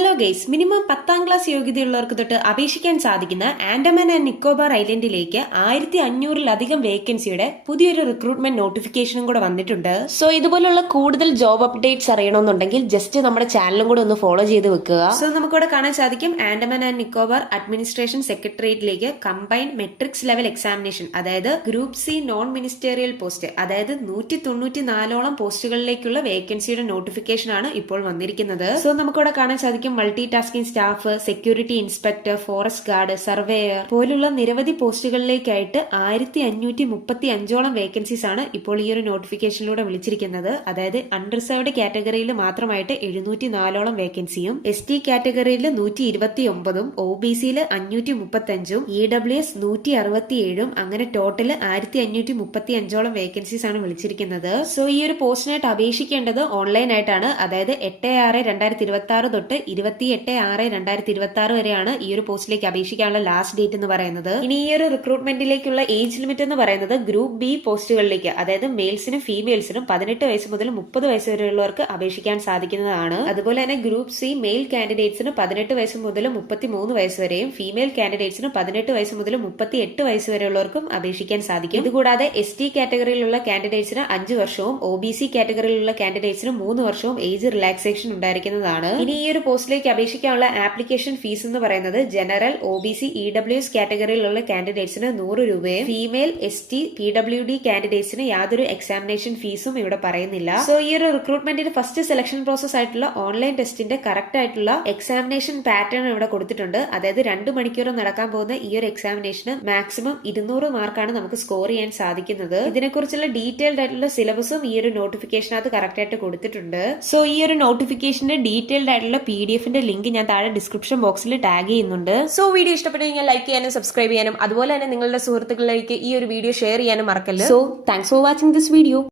Hello guys, minimum 10ാം class യോഗ്യതയുള്ളവർക്ക് തൊട്ട് അപേക്ഷിക്കാൻ സാധിക്കുന്ന ആൻഡമാൻ ആൻഡ് നിക്കോബാർ ഐലൻഡിലേക്ക് 1500-ലധികം വേക്കൻസിയുടെ പുതിയൊരു റിക്രൂട്ട്മെന്റ് നോട്ടിഫിക്കേഷനും കൂടെ വന്നിട്ടുണ്ട്. സോ ഇതുപോലുള്ള കൂടുതൽ ജോബ് അപ്ഡേറ്റ്സ് അറിയണമെന്നുണ്ടെങ്കിൽ ജസ്റ്റ് നമ്മുടെ ചാനലും കൂടെ ഒന്ന് ഫോളോ ചെയ്ത് വെക്കുക. സോ നമുക്കിവിടെ കാണാൻ സാധിക്കും ആൻഡമാൻ ആൻഡ് നിക്കോബാർ അഡ്മിനിസ്ട്രേഷൻ സെക്രട്ടേറിയറ്റിലേക്ക് കമ്പൈൻഡ് മെട്രിക്സ് ലെവൽ എക്സാമിനേഷൻ, അതായത് group C non ministerial post, അതായത് 194ഓളം പോസ്റ്റുകളിലേക്കുള്ള വേക്കൻസിയുടെ നോട്ടിഫിക്കേഷൻ ആണ് ഇപ്പോൾ വന്നിരിക്കുന്നത്. സോ നമുക്കിവിടെ കാണാൻ സാധിക്കും multi tasking staff, security inspector, forest guard, surveyor പോലുള്ള നിരവധി പോസ്റ്റുകളിലേക്കായിട്ട് 1535ഓളം വേക്കൻസീസ് ആണ് ഇപ്പോൾ ഈ ഒരു നോട്ടിഫിക്കേഷനിലൂടെ വിളിച്ചിരിക്കുന്നത്. അതായത് അൺറിസർവ്ഡ് കാറ്റഗറിയിൽ മാത്രമായിട്ട് 704ഓളം വേക്കൻസിയും, ST കാറ്റഗറിയിൽ 129ഉം, OBCയിൽ 535ഉം, EWS 167ഉം, അങ്ങനെ ടോട്ടൽ 1535ഓളം വേക്കൻസീസ് ആണ് വിളിച്ചിരിക്കുന്നത്. സോ ഈ ഒരു പോസ്റ്റിനായിട്ട് അപേക്ഷിക്കേണ്ടത് ഓൺലൈൻ ആയിട്ടാണ്. അതായത് 8/6/2026 തൊട്ട് 28/6/2026 വരെയാണ് ഈ ഒരു പോസ്റ്റിലേക്ക് അപേക്ഷിക്കാനുള്ള ലാസ്റ്റ് ഡേറ്റ് എന്ന് പറയുന്നത്. ഇനി ഈ ഒരു റിക്രൂട്ട്മെന്റിലേക്കുള്ള ഏജ് ലിമിറ്റ് എന്ന് പറയുന്നത് ഗ്രൂപ്പ് ബി പോസ്റ്റുകളിലേക്ക്, അതായത് മെയിൽസിനും ഫീമെയിൽസിനും 18 വയസ്സ് മുതൽ 30 വയസ്സ് വരെയുള്ളവർക്ക് അപേക്ഷിക്കാൻ സാധിക്കുന്നതാണ്. അതുപോലെ തന്നെ ഗ്രൂപ്പ് സി മെയിൽ കാൻഡിഡേറ്റ്സിന് 18 വയസ്സ് മുതൽ 33 വയസ്സ് വരെയും, ഫീമെയിൽ കാൻഡിഡേറ്റ്സിന് 18 വയസ്സ് മുതൽ 38 വയസ്സ് വരെയുള്ളവർക്കും അപേക്ഷിക്കാൻ സാധിക്കും. ഇതുകൂടാതെ ST കാറ്റഗറിയിലുള്ള കാൻഡിഡേറ്റ്സിന് 5 വർഷവും OBC കാറ്റഗറിയിലുള്ള കാൻഡിഡേറ്റ്സിന് 3 വർഷവും ഏജ് റിലാക്സേഷൻ ഉണ്ടായിരിക്കുന്നതാണ്. ഇനി ഈ ഒരു പോസ്റ്റിലേക്ക് അപേക്ഷിക്കാനുള്ള ആപ്ലിക്കേഷൻ ഫീസ് എന്ന് പറയുന്നത് ജനറൽ, OBC, EWS കാറ്റഗറിയിലുള്ള കാൻഡിഡേറ്റ്സിന് 100 രൂപയും, ഫീമെയിൽ, ST, PWD കാൻഡിഡേറ്റ്സിന് യാതൊരു എക്സാമിനേഷൻ ഫീസും ഇവിടെ പറയുന്നില്ല. സോ ഈ ഒരു റിക്രൂട്ട്മെന്റിന്റെ ഫസ്റ്റ് സെലക്ഷൻ പ്രോസസ് ആയിട്ടുള്ള ഓൺലൈൻ ടെസ്റ്റിന്റെ കറക്റ്റ് ആയിട്ടുള്ള എക്സാമിനേഷൻ പാറ്റേൺ ഇവിടെ കൊടുത്തിട്ടുണ്ട്. അതായത് 2 മണിക്കൂർ നടക്കാൻ പോകുന്ന ഈ ഒരു എക്സാമിനേഷന് മാക്സിമം 200 മാർക്കാണ് നമുക്ക് സ്കോർ ചെയ്യാൻ സാധിക്കുന്നത്. ഇതിനെക്കുറിച്ചുള്ള ഡീറ്റെയിൽഡ് ആയിട്ടുള്ള സിലബസും ഈ ഒരു നോട്ടിഫിക്കേഷനകത്ത് കറക്റ്റ് ആയിട്ട് കൊടുത്തിട്ടുണ്ട്. സോ ഈ ഒരു നോട്ടിഫിക്കേഷന്റെ ഡീറ്റെയിൽഡ് ആയിട്ടുള്ള PDF-ന്റെ ലിങ്ക് ഞാൻ താഴെ ഡിസ്ക്രിപ്ഷൻ ബോക്സിൽ ടാഗ് ചെയ്യുന്നുണ്ട്. സോ വീഡിയോ ഇഷ്ടപ്പെട്ടെങ്കിൽ ലൈക്ക് ചെയ്യാനും സബ്സ്ക്രൈബ് ചെയ്യാനും അതുപോലെ തന്നെ നിങ്ങളുടെ സുഹൃത്തുക്കളിലേക്ക് ഈ ഒരു വീഡിയോ ഷെയർ ചെയ്യാനും മറക്കല്ല. So thanks for watching this video.